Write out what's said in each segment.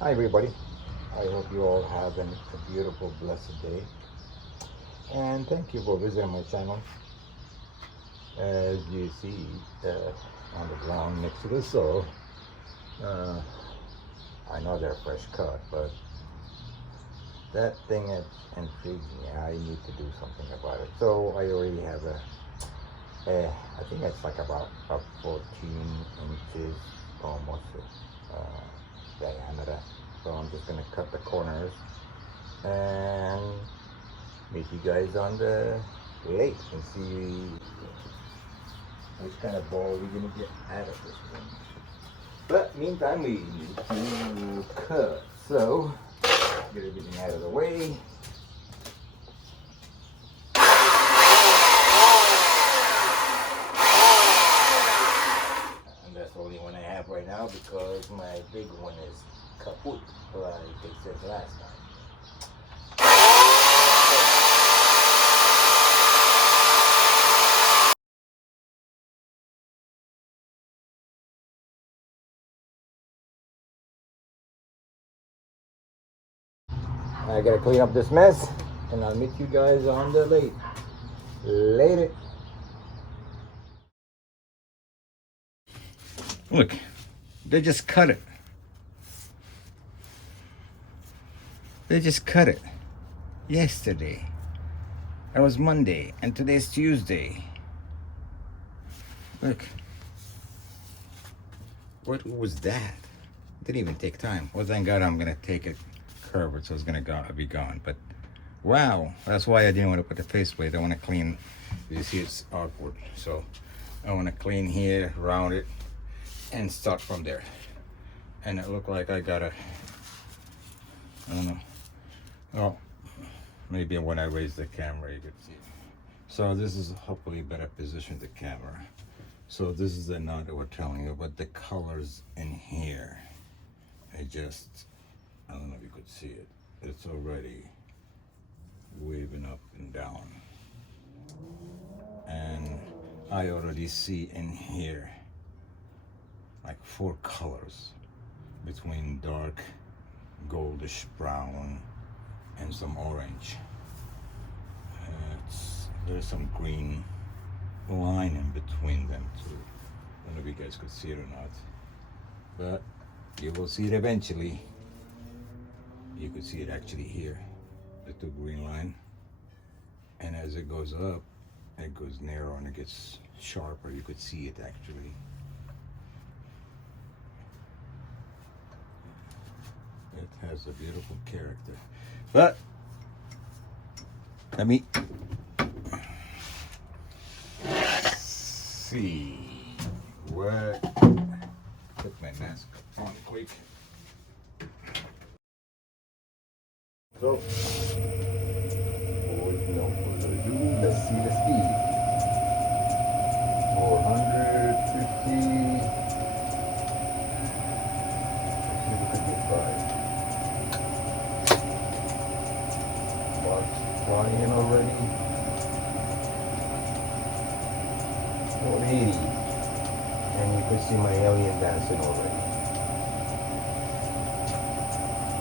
Hi everybody. I hope you all have a beautiful, blessed day. And thank you for visiting my channel. As you see on the ground next to the saw, uh, I know they're fresh cut, but that thing that intrigues me. I need to do something about it. So I already have I think it's like about 14 inches almost diameter. So I'm just gonna cut the corners and meet you guys on the lake and see which kind of ball we're gonna get out of this one. But meantime, we need to cut. So get everything out of the way. And that's the only one I have right now because my big one is kaput, like they said last time. I gotta clean up this mess and I'll meet you guys on the lake later. Look, they just cut it. They just cut it yesterday. That was Monday, and today's Tuesday. Look. What was that? Didn't even take time. Well, thank God I'm gonna take it curved, so it's gonna be gone. But wow, that's why I didn't want to put the faceplate. I want to clean. You see, it's awkward, so I want to clean here, round it, and start from there. And it looked like I gotta. I don't know. Oh, maybe when I raise the camera, you could see. So this is hopefully better position the camera. So this is the knot that we're telling you, but the colors in here, I don't know if you could see it. It's already waving up and down. And I already see in here like 4 colors between dark, goldish brown, and some orange. There's some green line in between them too. I don't know if you guys could see it or not, but you will see it eventually. You could see it actually here, the 2 green line, and as it goes up, it goes narrow and it gets sharper. You could see it actually. It has a beautiful character, but let me see what. Put my mask on quick. So, with no further ado, let's see the speed. 450. Let's see if we can get by. Sparks flying already. 480. And you can see my alien dancing already.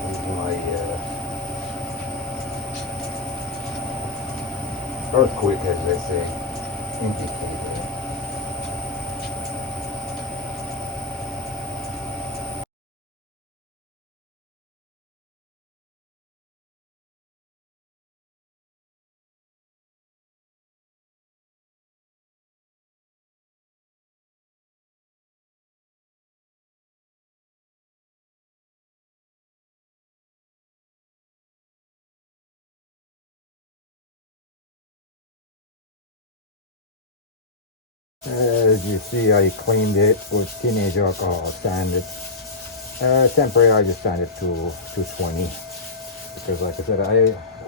This is my earthquake, as they say, indicator. As you see, I cleaned it with teenage alcohol, sanded. Temporary, I just sanded to 220 because, like I said,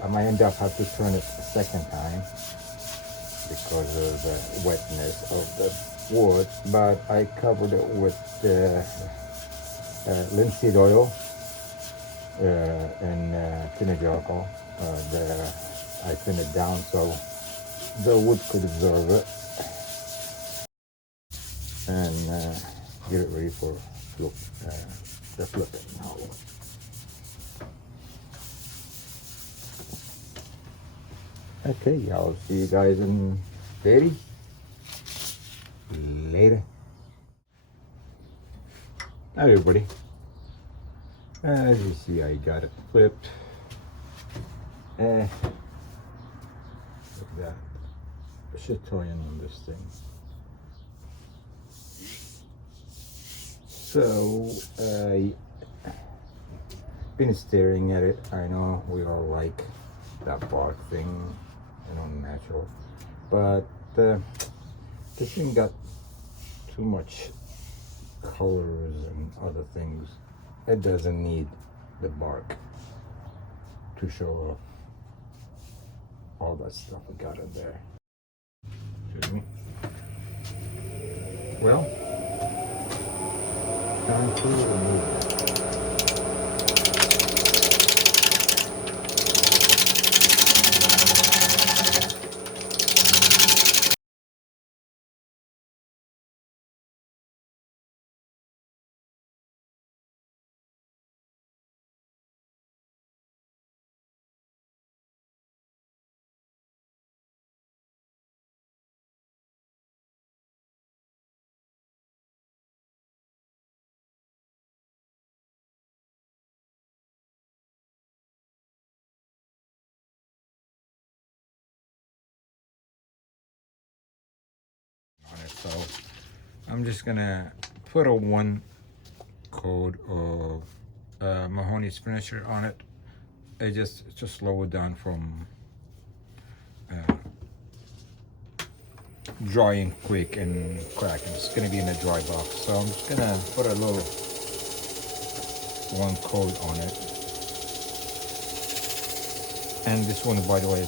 I might end up have to turn it a second time because of the wetness of the wood. But I covered it with linseed oil and teenage alcohol. I thinned it down so the wood could absorb it. And get it ready for the flipping. Okay, I'll see you guys in 30 later. Hi everybody. As you see, I got it flipped. Look at that. Shit-toying on this thing. So I been staring at it. I know we all like that bark thing, natural, but this thing got too much colors and other things. It doesn't need the bark to show off all that stuff we got in there. Excuse me. Well, time to remove it. So I'm just gonna put a 1 coat of Mahoney's finisher on it. It just slow it down from drying quick and cracking. It's gonna be in a dry box, so I'm just gonna put a little 1 coat on it. And this one, by the way,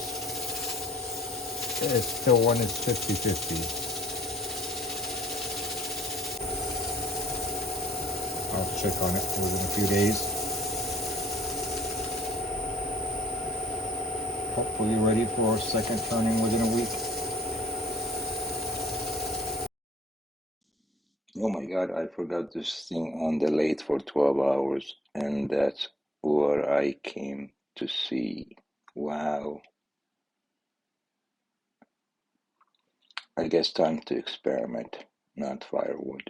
is still one is 50-50. I'll check on it within a few days. Hopefully ready for second turning within a week. Oh my god, I forgot this thing on the lathe for 12 hours, and that's what I came to see. Wow. I guess time to experiment, not firewood.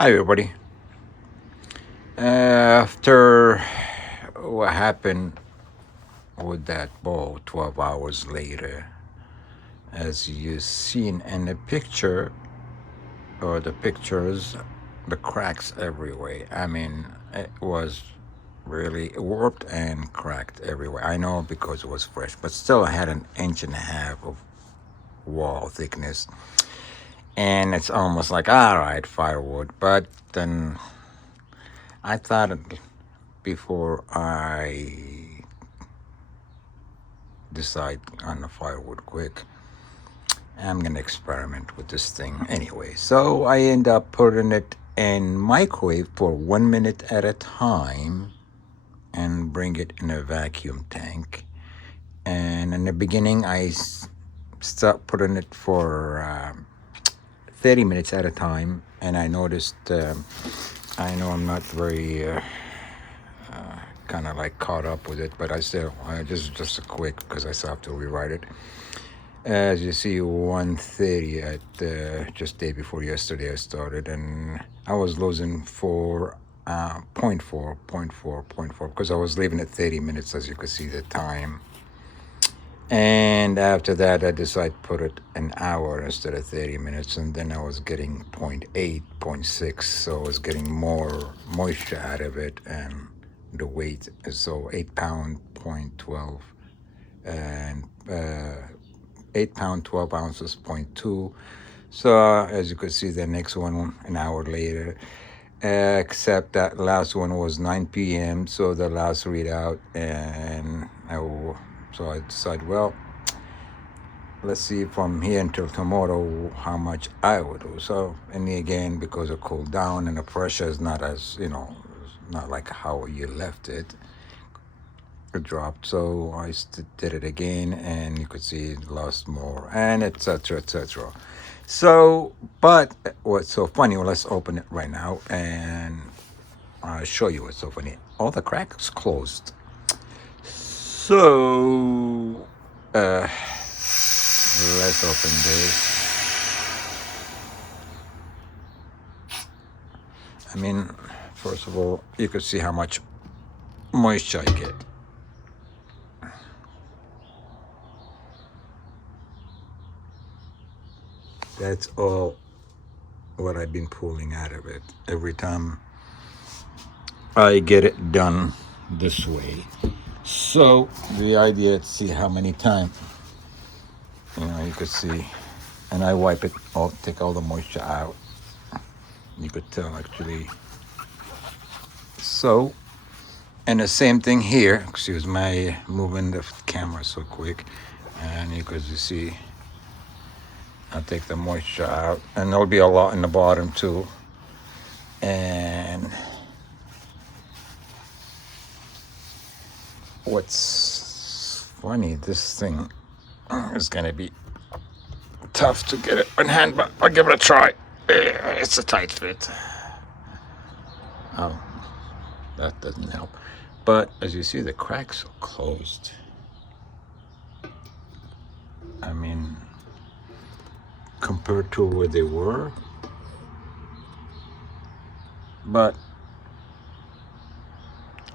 Hi everybody. After what happened with that bowl 12 hours later, as you've seen in the picture or the pictures, the cracks everywhere. I mean, it was really warped and cracked everywhere. I know because it was fresh, but still I had an 1.5 inch of wall thickness. And it's almost like, all right, firewood. But then I thought before I decide on the firewood quick, I'm gonna experiment with this thing anyway. So I end up putting it in microwave for 1 minute at a time and bring it in a vacuum tank. And in the beginning, I start putting it for 30 minutes at a time, and I noticed I know I'm not very kind of like caught up with it, but I just a quick, because I still have to rewrite it. As you see, 1:30 at just day before yesterday I started, and I was losing for 0.4 because I was leaving at 30 minutes, as you can see the time. And after that, I decided to put it an hour instead of 30 minutes, and then I was getting 0.8, 0.6, so I was getting more moisture out of it, and the weight is so 8 pound, 0.12, and 8 pound, 12 ounces, 0.2. So as you could see, the next one an hour later, except that last one was 9 p.m. So the last readout, and so I decided, well, let's see from here until tomorrow how much I would do. So, and again, because it cooled down and the pressure is not as, not like how you left it, it dropped. So I did it again, and you could see it lost more, and etc. etc. So, but what's so funny, well, let's open it right now and I'll show you what's so funny. All the cracks closed. So let's open this. I mean, first of all, you could see how much moisture I get. That's all what I've been pulling out of it every time I get it done this way. So the idea is to see how many times, you could see, and I wipe it off, take all the moisture out. You could tell actually. So, and the same thing here. Excuse my moving the camera so quick, and you could see. I'll take the moisture out, and there'll be a lot in the bottom too. And what's funny, this thing is gonna be tough to get it in hand, but I'll give it a try. It's a tight fit. Oh, that doesn't help. But as you see, the cracks are closed. I mean, compared to where they were. But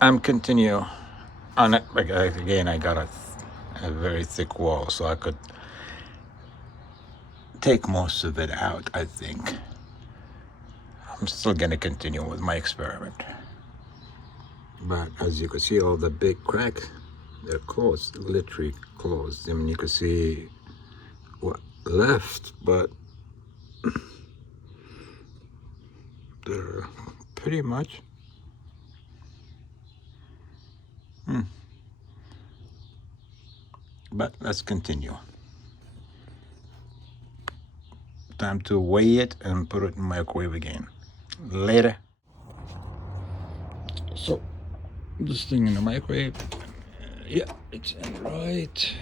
I'm continue on it. Again, I got a very thick wall, so I could take most of it out, I think. I'm still gonna continue with my experiment. But as you can see, all the big cracks, they're closed, literally closed. I mean, you can see what left, but they're pretty much But let's continue. Time to weigh it and put it in the microwave again. Later. So this thing in the microwave, yeah, it's in right.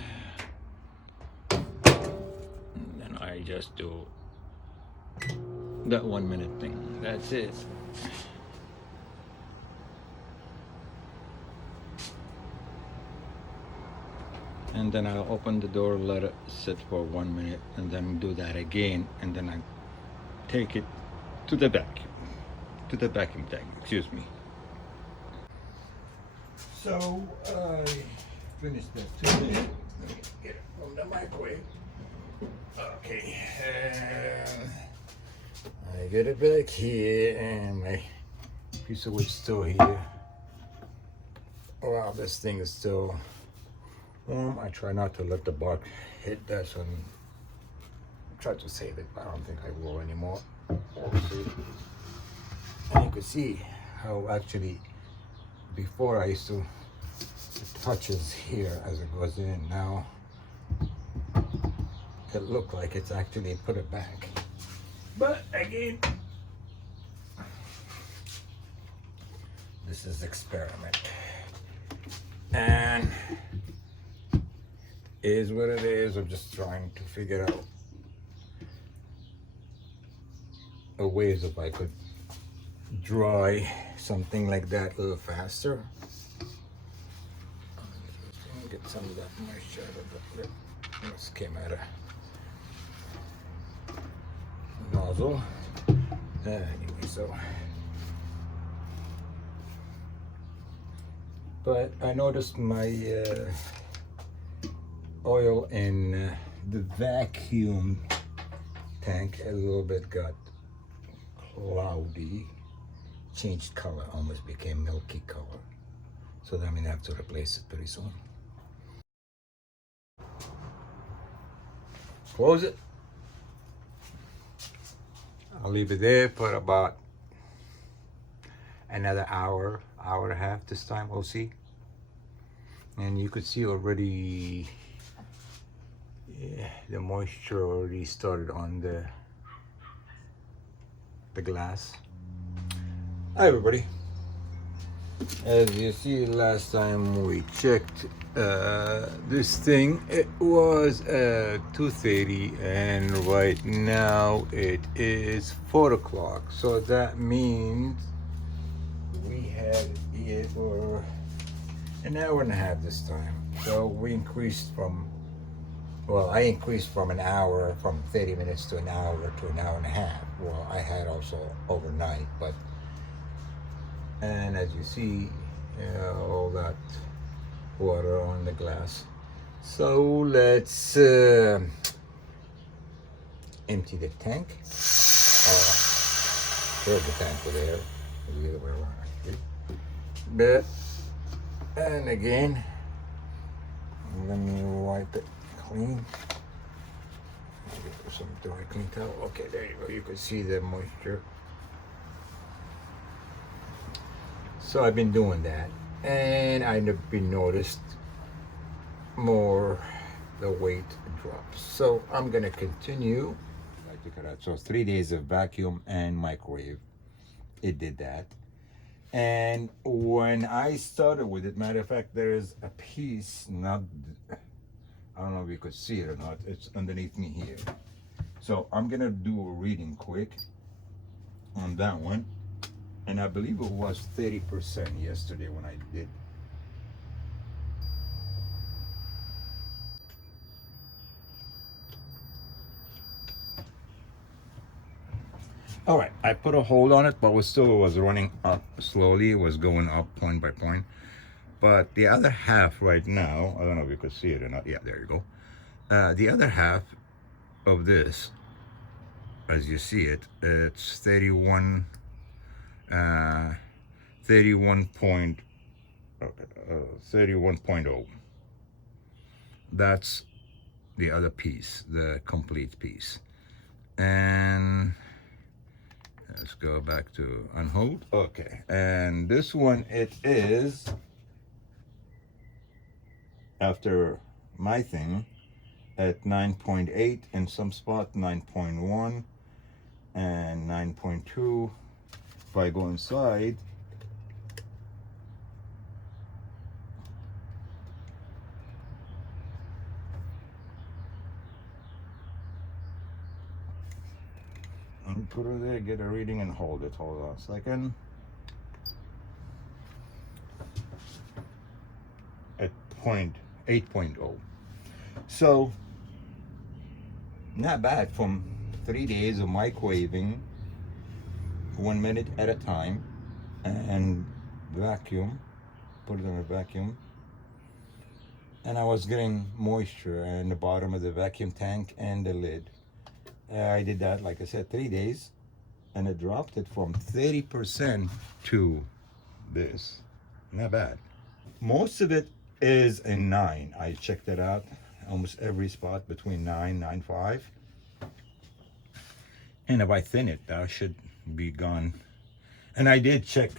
And then I just do that 1 minute thing. That's it. And then I'll open the door, let it sit for 1 minute, and then do that again, and then I take it to the vacuum tank, excuse me. So I finished that 2 minutes. Let me get it from the microwave. Okay, and I get it back here, and my piece of wood still here. Wow, this thing is still warm. I try not to let the bark hit that, so I try to save it, but I don't think I will anymore. And you can see how actually before I used to, it touches here as it goes in. Now it looked like it's actually put it back. But again, this is experiment. And is what it is. I'm just trying to figure out a ways if I could dry something like that a little faster. Get some of that moisture out of the this came out of nozzle. Anyway, so but I noticed my oil in the vacuum tank a little bit got cloudy, changed color, almost became milky color. So that means I have to replace it pretty soon. Close it. I'll leave it there for about another hour, hour and a half this time, we'll see. And you could see already, yeah, the moisture already started on the glass. Hi everybody. As you see, last time we checked this thing, it was 2:30, and right now it is 4 o'clock. So that means we had it for An hour and a half this time. So we increased from, well, I increased from an hour, from 30 minutes to an hour and a half. Well, I had also overnight, but, and as you see, all that water on the glass. So let's empty the tank. There's the tank over there. The other way around. But, and again, let me wipe it clean. Some dry clean towel. Okay, there you go. You can see the moisture. So I've been doing that, and I've been noticed more the weight drops. So I'm gonna continue. I took it out. So 3 days of vacuum and microwave. It did that. And when I started with it, matter of fact, there is a piece, not, I don't know if you could see it or not, it's underneath me here. So I'm gonna do a reading quick on that one. And I believe it was 30% yesterday when I did. All right, I put a hold on it, but it still was running up slowly. It was going up point by point. But the other half right now, I don't know if you could see it or not. Yeah, there you go. The other half of this, as you see it, it's 31, 31.0. That's the other piece, the complete piece. And let's go back to unhold. Okay, and this one, it is, after my thing, at 9.8, in some spot 9.1 and 9.2. If I go inside, and put it there, get a reading and hold it. Hold on a second. At 8.0. So not bad from 3 days of microwaving 1 minute at a time and vacuum, put it in a vacuum, and I was getting moisture in the bottom of the vacuum tank and the lid. I did that, like I said, 3 days, and it dropped it from 30% to this. Not bad. Most of it is a 9. I checked it out. Almost every spot between 9, 9.5. And if I thin it, that should be gone. And I did check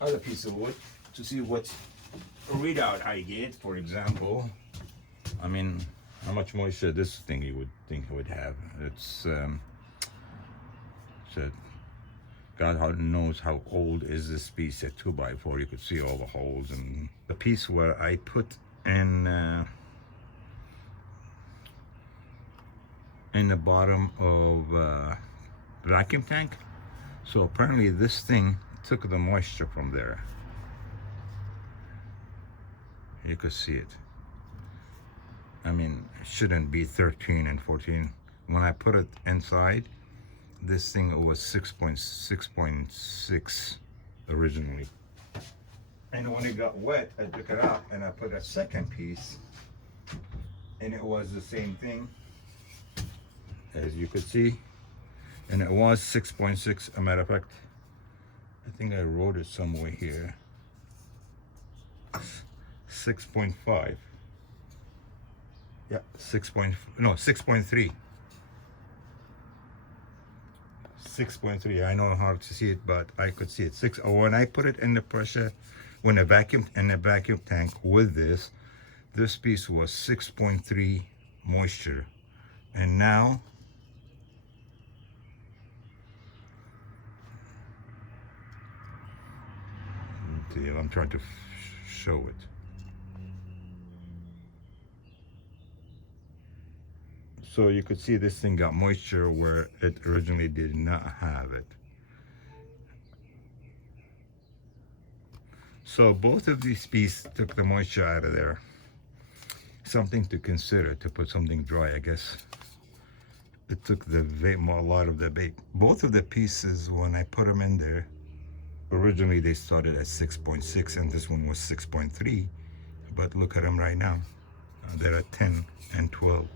other piece of wood to see what readout I get. For example, I mean, how much moisture this thing you would think it would have. It's said, God knows how old is this piece at 2x4. You could see all the holes, and the piece where I put in the bottom of vacuum tank. So apparently this thing took the moisture from there. You could see it. I mean, it shouldn't be 13 and 14. When I put it inside, this thing was 6.6 originally. And when it got wet, I took it out and I put a second piece, and it was the same thing, as you could see, and it was 6.6. A matter of fact, I think I wrote it somewhere here. 6.5. Yeah, 6.3. 6.3. I know hard to see it, but I could see it. When I put it in the pressure, when I vacuumed in the vacuum tank with this piece was 6.3 moisture, and now I'm trying to show it. So you could see this thing got moisture where it originally did not have it. So both of these pieces took the moisture out of there. Something to consider to put something dry, I guess. It took the a lot of the bake. Both of the pieces, when I put them in there, originally they started at 6.6 and this one was 6.3. But look at them right now. They're at 10 and 12.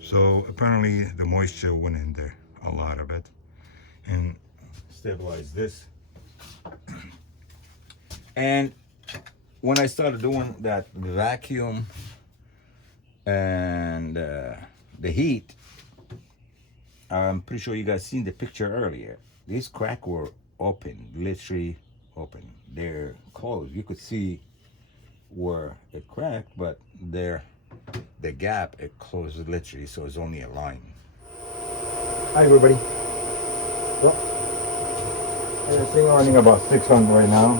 So apparently the moisture went in there, a lot of it. And stabilize this. And when I started doing that vacuum and the heat, I'm pretty sure you guys seen the picture earlier. These cracks were open, literally open. They're closed. You could see where it cracked, but the gap, it closed literally, so it's only a line. Hi everybody. Well, this thing running about 600 right now.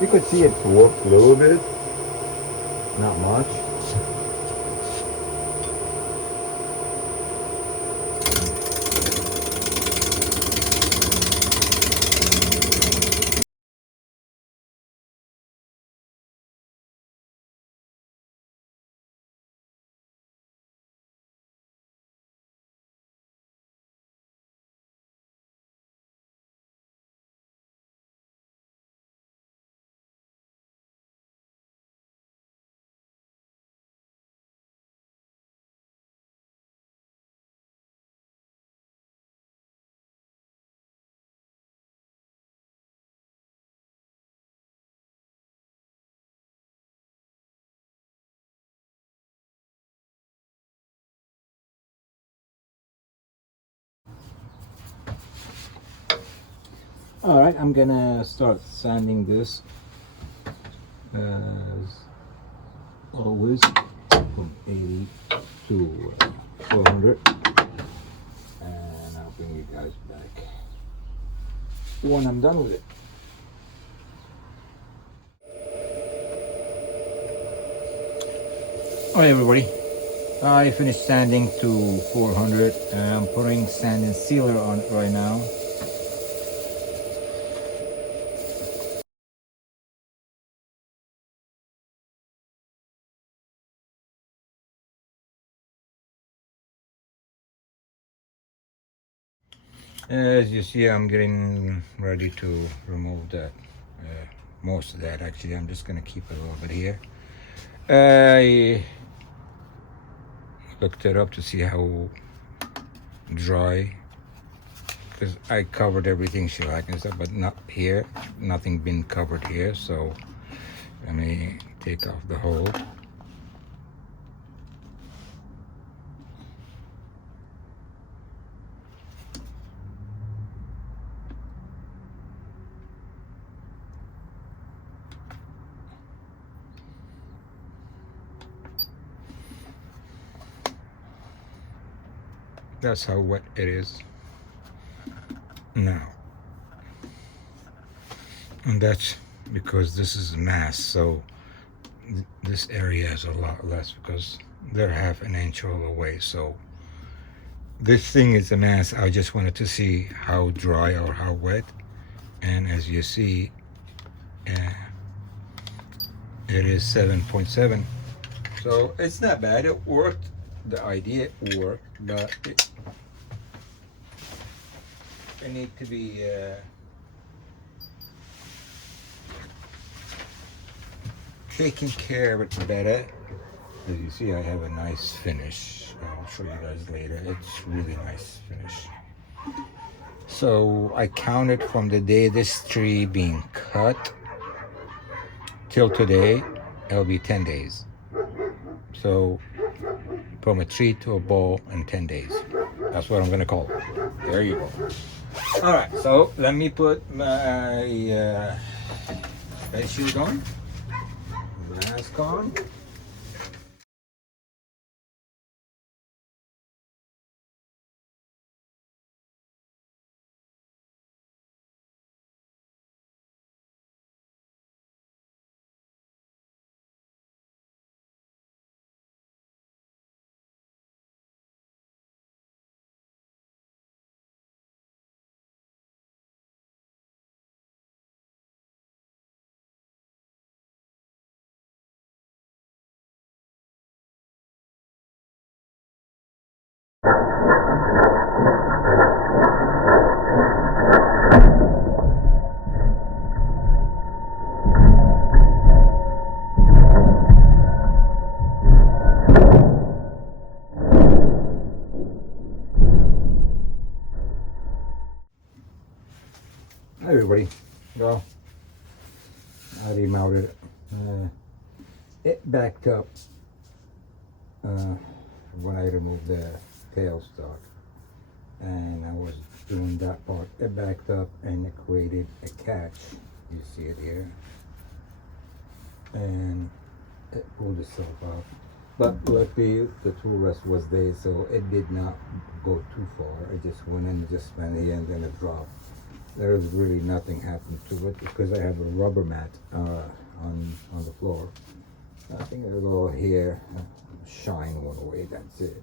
You could see it's worked a little bit, not much. All right, I'm gonna start sanding this as always from 80 to 400, and I'll bring you guys back when I'm done with it. All right, everybody. I finished sanding to 400, and I'm putting sand and sealer on it right now. As you see, I'm getting ready to remove that, most of that actually. I'm just gonna keep it a little bit here. I looked it up to see how dry, because I covered everything shellac and stuff, but not here, nothing been covered here. So let me take off the hole. That's how wet it is now, and that's because this is mass, so this area is a lot less because they're half an inch all away. So this thing is a mass. I just wanted to see how dry or how wet, and as you see, it is 7.7, so it's not bad. It worked. The idea worked, but it need to be taken care of it better. As you see, I have a nice finish. I'll show you guys later. It's really nice finish. So I counted from the day this tree being cut till today, it'll be 10 days. So from a tree to a bowl in 10 days. That's what I'm gonna call it. There you go. All right, so let me put my face shield on, mask on. Hi everybody. Well, I remounted it. It backed up when I removed the tailstock, and I was doing that part. It backed up and it created a catch. You see it here, and it pulled itself up. But luckily the tool rest was there, so it did not go too far. It just went in and just went here and then it dropped. There's really nothing happened to it because I have a rubber mat on the floor. I think a little hair shine went away, that's it.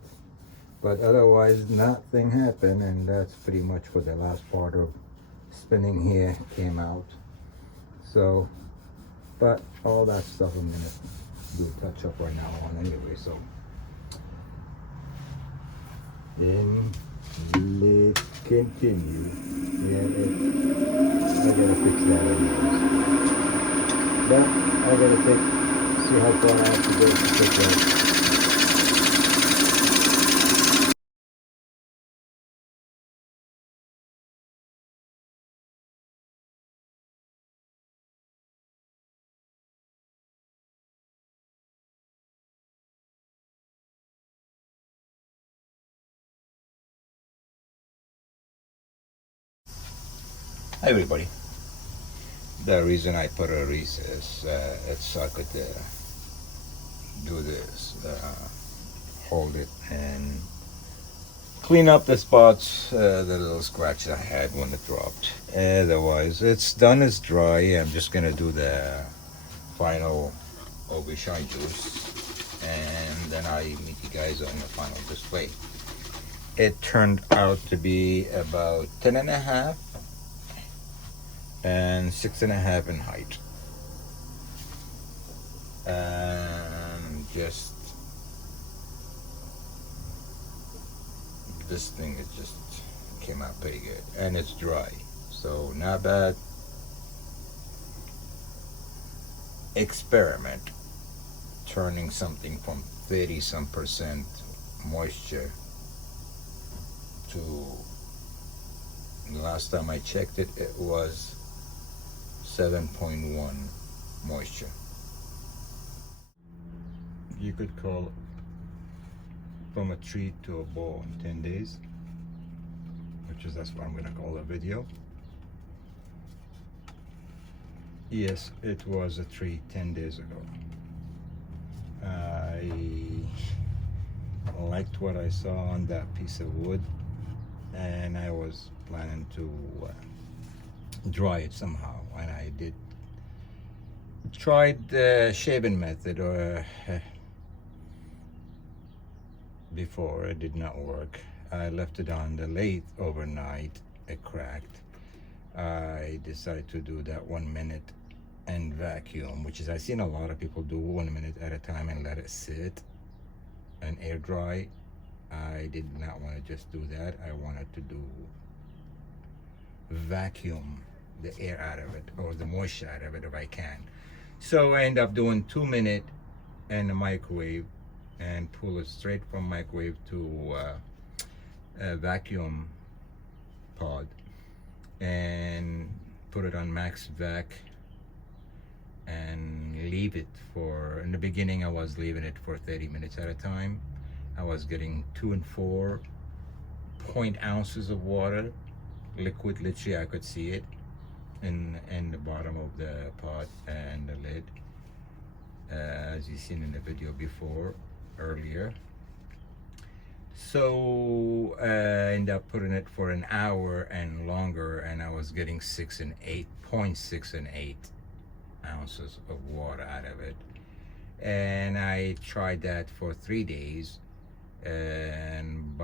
But otherwise nothing happened, and that's pretty much what the last part of spinning here came out. So, but all that stuff I'm gonna do a touch up right now on anyway, so. Then let's continue. Yeah, I gotta fix that anyways. But I gotta see how far I have to go to fix that. Hi everybody. The reason I put a recess, it's so I could do this, hold it and clean up the spots, the little scratch I had when it dropped. Otherwise, it's done, it's dry. I'm just gonna do the final shine juice, and then I meet you guys on the final display. It turned out to be about 10.5 and 6.5 in height. And just this thing, it just came out pretty good, and it's dry, so not bad. Experiment turning something from 30% moisture to, the last time I checked it, it was 7.1 moisture. You could call from a tree to a ball in 10 days, that's what I'm gonna call the video. Yes, it was a tree 10 days ago. I liked what I saw on that piece of wood, and I was planning to dry it somehow, and I did tried the shaving method before. It did not work. I left it on the lathe overnight. It cracked. I decided to do that 1 minute and vacuum, which is, I've seen a lot of people do 1 minute at a time and let it sit and air dry. I did not want to just do that. I wanted to do vacuum the air out of it, or the moisture out of it if I can. So I end up doing 2 minute in the microwave and pull it straight from microwave to a vacuum pod and put it on max vac and leave it for, in the beginning I was leaving it for 30 minutes at a time. I was getting 2 and 4 point ounces of water, liquid. Literally I could see it in the bottom of the pot and the lid, as you've seen in the video before earlier. So I ended up putting it for an hour and longer, and I was getting 6 and 8.6 and 8 ounces of water out of it. And I tried that for 3 days, and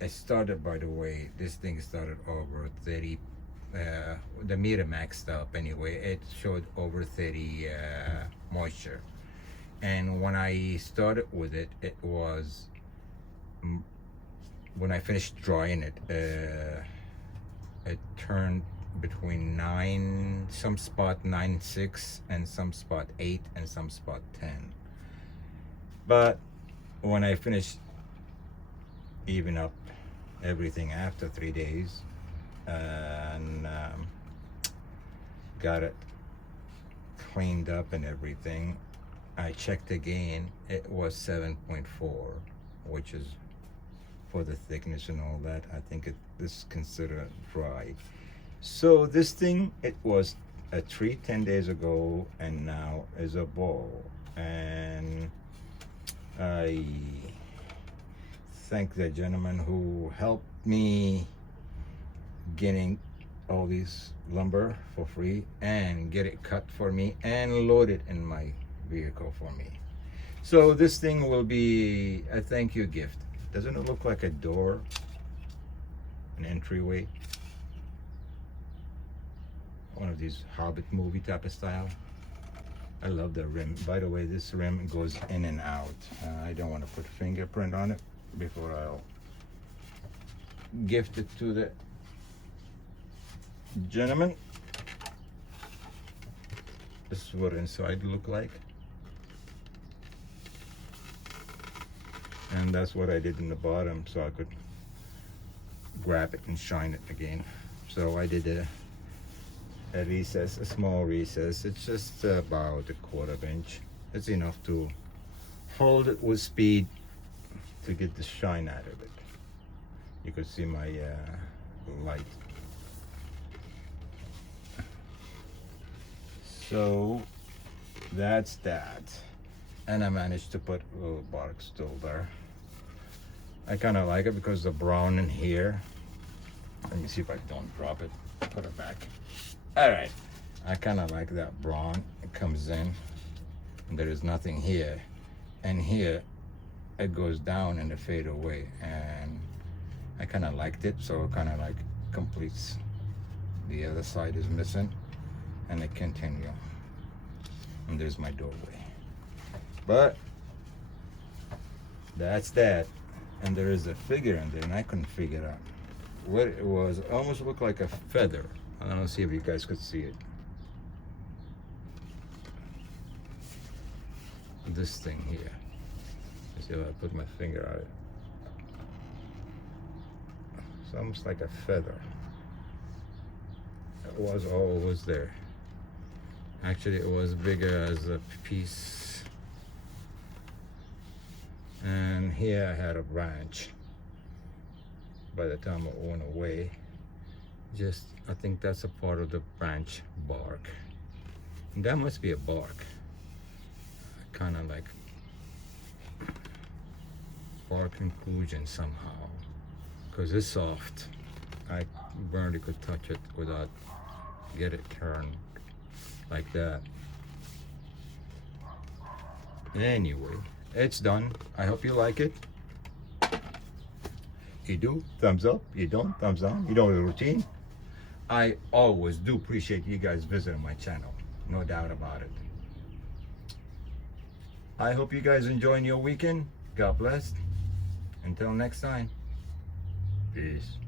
it started, by the way, this thing started over 30. The meter maxed up anyway. It showed over 30 moisture, and when I started with it, it was, when I finished drying it, it turned between 9, some spot 9.6 and some spot 8 and some spot 10. But when I finished even up everything after 3 days, and got it cleaned up and everything. I checked again, it was 7.4, which is for the thickness and all that. I think it is considered dry. So this thing, it was a tree 10 days ago and now is a ball. And I thank the gentleman who helped me getting all these lumber for free and get it cut for me and load it in my vehicle for me. So this thing will be a thank you gift. Doesn't it look like a door, an entryway, one of these Hobbit movie type of style? I love the rim. By the way, this rim goes in and out. I don't want to put fingerprint on it before I'll gift it to the gentleman. This is what inside look like, and that's what I did in the bottom so I could grab it and shine it again. So I did a recess, a small recess. It's just about a 1/4 inch. It's enough to hold it with speed to get the shine out of it. You could see my light. So that's that. And I managed to put a little bark still there. I kind of like it because the brown in here. Let me see if I don't drop it. Put it back. All right. I kind of like that brown. It comes in. And there is nothing here. And here, it goes down and it fade away. And I kind of liked it. So it kind of like completes. The other side is missing. And it continue. And there's my doorway. But that's that. And there is a figure in there, and I couldn't figure out what it was. It almost looked like a feather. I don't know, see if you guys could see it. This thing here. Let's see if I put my finger on it. It's almost like a feather. It was always there. Actually, it was bigger as a piece. And here I had a branch. By the time it went away, just, I think that's a part of the branch bark. And that must be a bark. Kind of like bark inclusion somehow. Because it's soft. I barely could touch it without get it turned like that. Anyway, it's done. I hope you like it. You do, thumbs up. You don't, thumbs down. You know the routine. I always do appreciate you guys visiting my channel. No doubt about it. I hope you guys enjoying your weekend. God bless. Until next time. Peace.